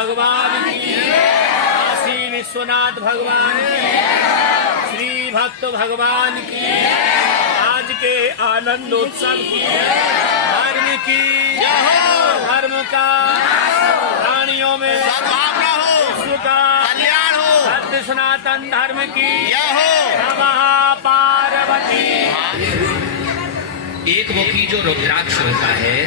भगवान की, काशी विश्वनाथ भगवान की, श्री भक्त भगवान की, आज के आनंदोत्सव की, धर्म की, धर्म का प्राणियों में विश्व का कल्याण हो, सत्य सनातन धर्म की हो। पार्वती। एक मुखी जो रुद्राक्ष होता है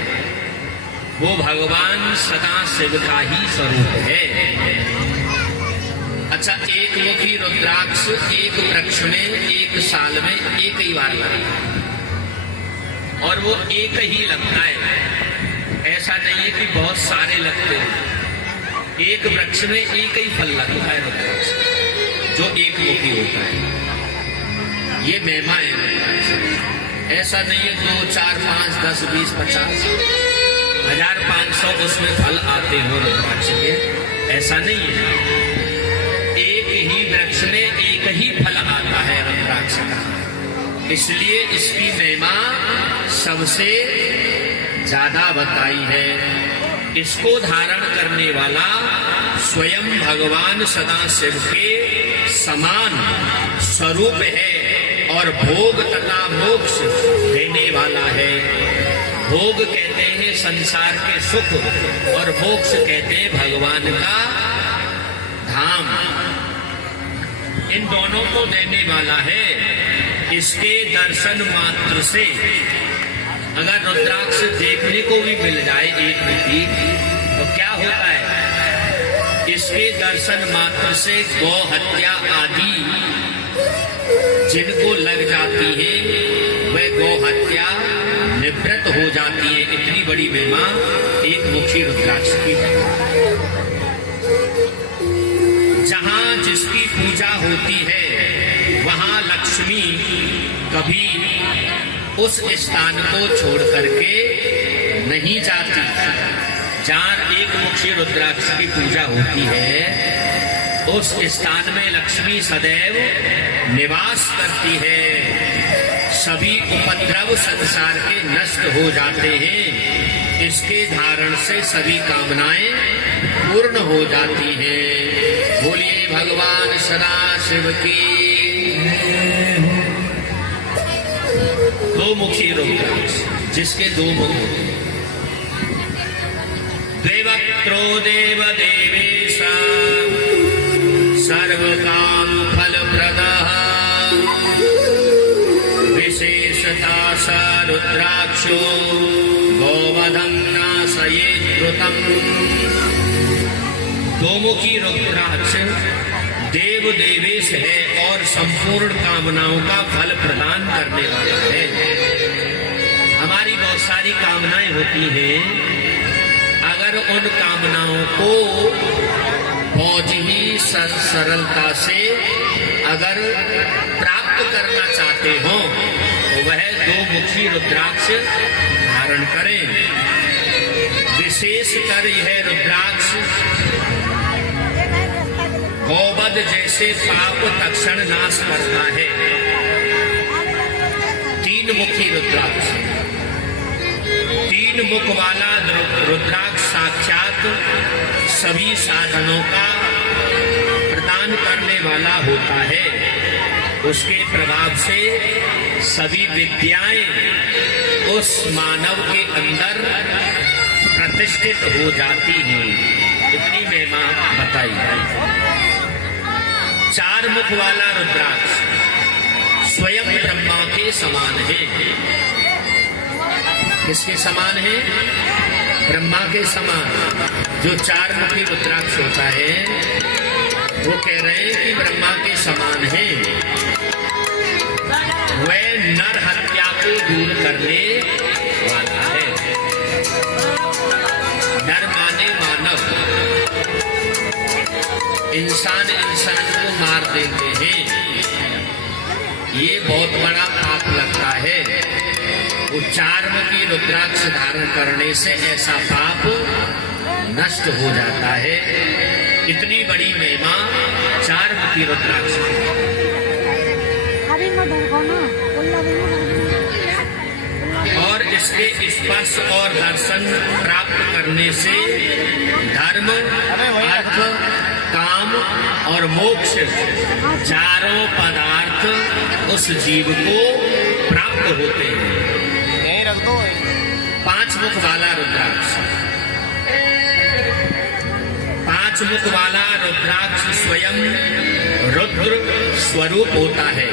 वो भगवान सदा शिव का ही स्वरूप है। अच्छा, एक मुखी रुद्राक्ष एक वृक्ष में एक साल में एक ही बार लगता है और वो एक ही लगता है। ऐसा नहीं है कि बहुत सारे लगते हैं। एक वृक्ष में एक ही फल लगता है रुद्राक्ष, जो एक मुखी होता है। ये महिमा है। ऐसा नहीं है 2, 4, 5, 10, 20, 50, 1500 उसमें फल आते हो रुद्राक्ष के, ऐसा नहीं है। एक ही वृक्ष में एक ही फल आता है रुद्राक्ष का, इसलिए इसकी महिमा सबसे ज्यादा बताई है। इसको धारण करने वाला स्वयं भगवान सदा शिव के समान स्वरूप है और भोग तथा मोक्ष देने वाला है। भोग कहते हैं संसार के सुख और मोक्ष कहते हैं भगवान का धाम। इन दोनों को देने वाला है। इसके दर्शन मात्र से अगर रुद्राक्ष देखने को भी मिल जाए एक मुखी तो क्या होता है? इसके दर्शन मात्र से गौ हत्या आदि जिनको लग जाती है वह गौ हत्या निवृत्त हो जाती है। इतनी बड़ी महिमा एक मुखी रुद्राक्ष की। जहां जिसकी पूजा होती है वहां लक्ष्मी कभी उस स्थान को छोड़ करके नहीं जाती। जहां एक मुखी रुद्राक्ष की पूजा होती है उस स्थान में लक्ष्मी सदैव निवास करती है। सभी उपद्रव संसार के नष्ट हो जाते हैं। इसके धारण से सभी कामनाएं पूर्ण हो जाती हैं। बोलिए भगवान सदा शिव की। दो मुखी रुद्राक्ष, जिसके दो मुख, देवक्त्रो देव देवेशा सर्व काम फल प्रदः विशेषता स रुद्राक्षो गोवधं नाशयेत् द्रुतम्। दोमुखी रुद्राक्ष देव देवेश है और संपूर्ण कामनाओं का फल प्रदान करने वाला है। हमारी बहुत सारी कामनाएं होती हैं, अगर उन कामनाओं को बहुत ही सरलता से अगर प्राप्त करना चाहते हो तो वह दो मुखी रुद्राक्ष धारण करें। विशेषकर यह रुद्राक्ष गौवध जैसे पाप तक्षण नाश करता है। 3 मुखी रुद्राक्ष, 3 मुख वाला रुद्राक्ष साक्षात सभी साधनों का प्रदान करने वाला होता है। उसके प्रभाव से सभी विद्याएं उस मानव के अंदर प्रतिष्ठित हो जाती हैं। इतनी महिमा बताई है। 4 मुख वाला रुद्राक्ष स्वयं ब्रह्मा के समान है। किसके समान है? ब्रह्मा के समान। जो 4 मुखी रुद्राक्ष होता है वो कह रहे हैं कि ब्रह्मा के समान है। वह नर हत्या को दूर करने वाला है। नर माने मानव, इंसान को मार देते हैं, ये बहुत बड़ा पाप लगता है। वो 4 मुखी रुद्राक्ष धारण करने से ऐसा पाप नष्ट हो जाता है। इतनी बड़ी महिमा 4 मुखी रुद्राक्ष और जिसके स्पर्श और दर्शन प्राप्त करने से धर्म, अर्थ, काम और मोक्ष चारों पदार्थ उस जीव को प्राप्त होते हैं। यहीं रख दो। 5 मुख वाला रुद्राक्ष। 5 मुख वाला रुद्राक्ष स्वयं रुद्र स्वरूप होता है।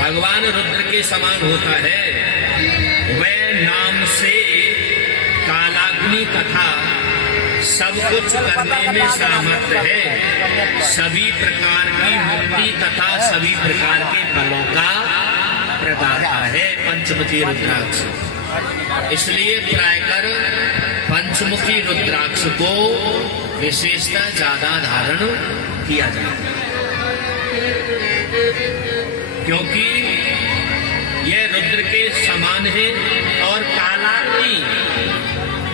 भगवान रुद्र के समान होता है। वह नाम से कालाग्नि तथा सब कुछ करने में सामर्थ्य है। सभी प्रकार की मुक्ति तथा सभी प्रकार के फलों का प्रदाता है पंचमुखी रुद्राक्ष। इसलिए प्रायकर पंचमुखी रुद्राक्ष को विशेषतः ज्यादा धारण किया जाता है, क्योंकि यह रुद्र के समान है। और कालाग्नि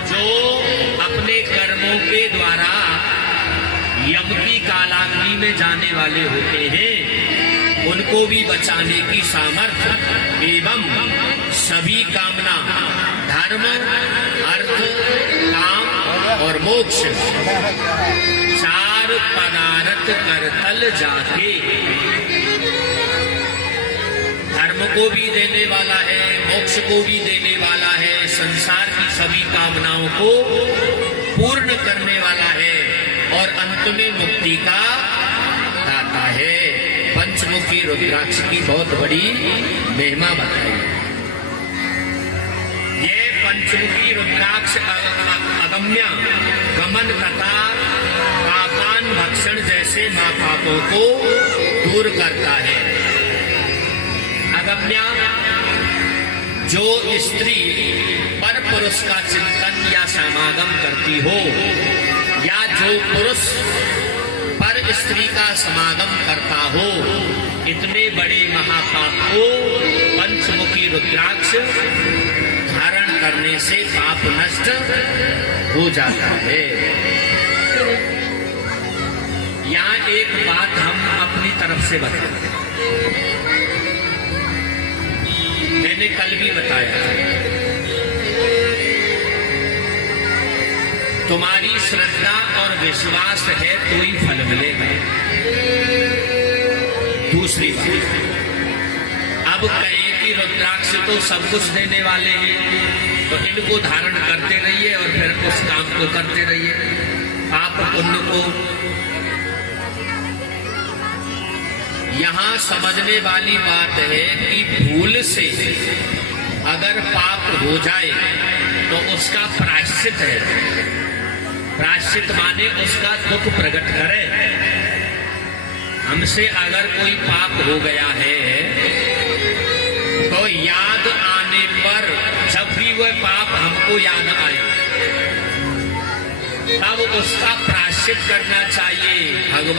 जो अपने कर्मों के द्वारा यम की कालाग्नि में जाने वाले होते हैं, उनको भी बचाने की सामर्थ्य एवं सभी कामना, धर्म, अर्थ, काम और मोक्ष चार पदार्थ करतल जाके धर्म को भी देने वाला है, मोक्ष को भी देने वाला है, संसार की सभी कामनाओं को पूर्ण करने वाला है और अंत में मुक्ति का दाता है। पंचमुखी रुद्राक्ष की बहुत बड़ी महिमा बताई। ये पंचमुखी रुद्राक्ष अगम्य गमन तथा पापान भक्षण जैसे महापापों को दूर करता है। अगम्य जो स्त्री पर पुरुष का चिंतन या समागम करती हो, या जो पुरुष पर स्त्री का समागम करता हो, इतने बड़े महापाप को पंचमुखी रुद्राक्ष धारण करने से पाप नष्ट हो जाता है। यहाँ एक बात हम अपनी तरफ से बताते हैं, मैंने कल भी बताया, तुम्हारी श्रद्धा और विश्वास है तो ही फल मिलेगा। दूसरी बात, अब कहें कि रुद्राक्ष तो सब कुछ देने वाले हैं, तो इनको धारण करते रहिए और फिर उस काम को करते रहिए, पाप पुण्य को। यहाँ समझने वाली बात है कि भूल से अगर पाप हो जाए तो उसका प्रायश्चित है। प्रायश्चित माने उसका दुख प्रकट करे। हमसे अगर कोई पाप हो गया है तो याद आने पर, जब भी वह पाप हमको याद आए, तब उसका प्रायश्चित करना चाहिए। भगवान